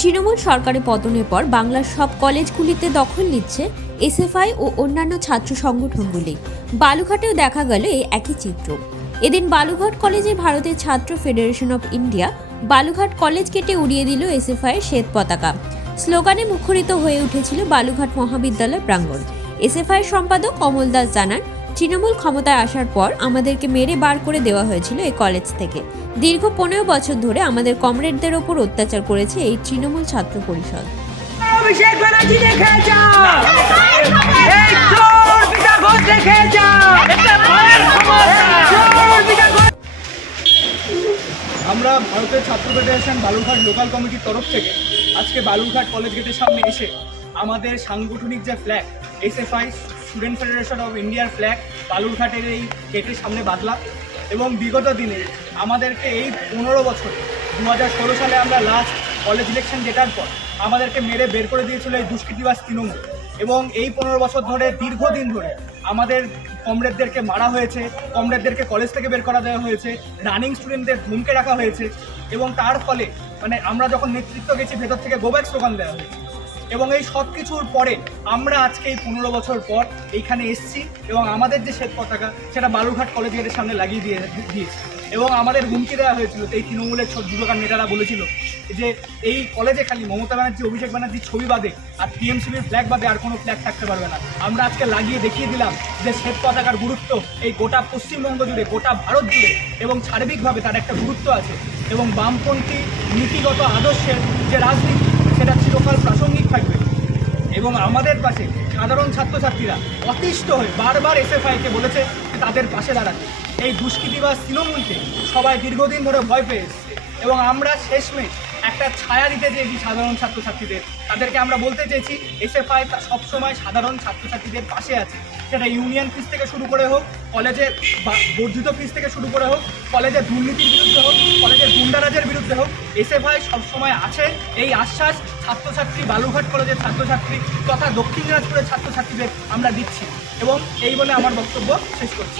তৃণমূল সরকারের পতনের পর বাংলার সব কলেজগুলিতে দখল নিচ্ছে এসএফআই ও অন্যান্য ছাত্র সংগঠনগুলি। বালুঘাটেও দেখা গেল এই একই চিত্র। এদিন বালুঘাট কলেজে ভারতের ছাত্র federation of India Balughat college কেটে উড়িয়ে দিল এসএফআইয়ের শ্বেত পতাকা। স্লোগানে মুখরিত হয়ে উঠেছিল বালুঘাট মহাবিদ্যালয় প্রাঙ্গণ। এসএফআইয়ের সম্পাদক অমল দাস জানান, তৃণমূল ক্ষমতায় আসার পর আমাদেরকে মেরে বার করে দেওয়া হয়েছিল এই কলেজ থেকে। দীর্ঘ 15 বছর ধরে আমাদের কমরেডদের ওপর অত্যাচার করেছে এই তৃণমূল ছাত্র পরিষদ। আমরা ভারতের ছাত্র ফেডারেশন বালুরঘাট লোকাল কমিটির তরফ থেকে আজকে বালুরঘাট কলেজ গেটের সামনে এসে আমাদের সাংগঠনিক যে flag SFI student federation of ইন্ডিয়ার ফ্ল্যাগ বালুরঘাটের এই গেটের সামনে বাঁধলাম। এবং বিগত দিনে আমাদেরকে এই 15 বছর 2016 সালে আমরা লাস্ট কলেজ ইলেকশন জেতার পর আমাদেরকে মেরে বের করে দিয়েছিল এই দুষ্কৃতিবাজ তৃণমূল। এবং এই 15 বছর ধরে দীর্ঘদিন ধরে আমাদের কমরেডদেরকে মারা হয়েছে, কমরেডদেরকে কলেজ থেকে বের করা দেওয়া হয়েছে, রানিং স্টুডেন্টদের ধমকে রাখা হয়েছে। এবং তার ফলে আমরা যখন নেতৃত্ব গেছি ভেতর থেকে গোব্যাক স্লোগান দেওয়া হয়েছে। এবং এই সব কিছুর পরে আমরা আজকে এই 15 বছর পর এইখানে এসেছি এবং আমাদের যে শ্বেত পতাকা সেটা বালুরঘাট কলেজ গেটের সামনে লাগিয়ে দিয়েছি। এবং আমাদের হুমকি দেওয়া হয়েছিল, এই তৃণমূলের যুবকার নেতারা বলেছিল যে এই কলেজে খালি মমতা ব্যানার্জি, অভিষেক ব্যানার্জির ছবি বাদে আর টিএমসিবির ফ্ল্যাগ বাদে আর কোনো ফ্ল্যাগ থাকতে পারবে না। আমরা আজকে লাগিয়ে দেখিয়ে দিলাম যে শ্বেত পতাকার গুরুত্ব এই গোটা পশ্চিমবঙ্গ জুড়ে, গোটা ভারত জুড়ে এবং সার্বিকভাবে তার একটা গুরুত্ব আছে। এবং বামপন্থী নীতিগত আদর্শের যে রাজনীতি সেটা চিরকাল প্রাসঙ্গিক থাকবে। এবং আমাদের পাশে সাধারণ ছাত্রছাত্রীরা অতিষ্ঠ হয়ে বারবার এসএফআইকে বলেছে তাদের পাশে দাঁড়াতে। এই দুষ্কৃতিবাজ তৃণমূলকে সবাই দীর্ঘদিন ধরে ভয় পেয়ে এসছে। এবং আমরা শেষমেশ একটা ছায়া দিতে চেয়েছি সাধারণ ছাত্রছাত্রীদের। তাদেরকে আমরা বলতে চেয়েছি এসএফআই সবসময় সাধারণ ছাত্রছাত্রীদের পাশে আছে। সেটা ইউনিয়ন ফিস থেকে শুরু করে হোক, কলেজের বর্ধিত ফিস থেকে শুরু করে হোক, কলেজের দুর্নীতির বিরুদ্ধে হোক, কলেজের গুন্ডারাজের বিরুদ্ধে হোক, এসএফআই সবসময় আছে। এই আশ্বাস ছাত্রছাত্রী, বালুরঘাট কলেজের ছাত্রছাত্রী তথা দক্ষিণ দিনাজপুরের ছাত্রছাত্রীদের আমরা দিচ্ছি। এবং এই বলে আমার বক্তব্য শেষ করছি।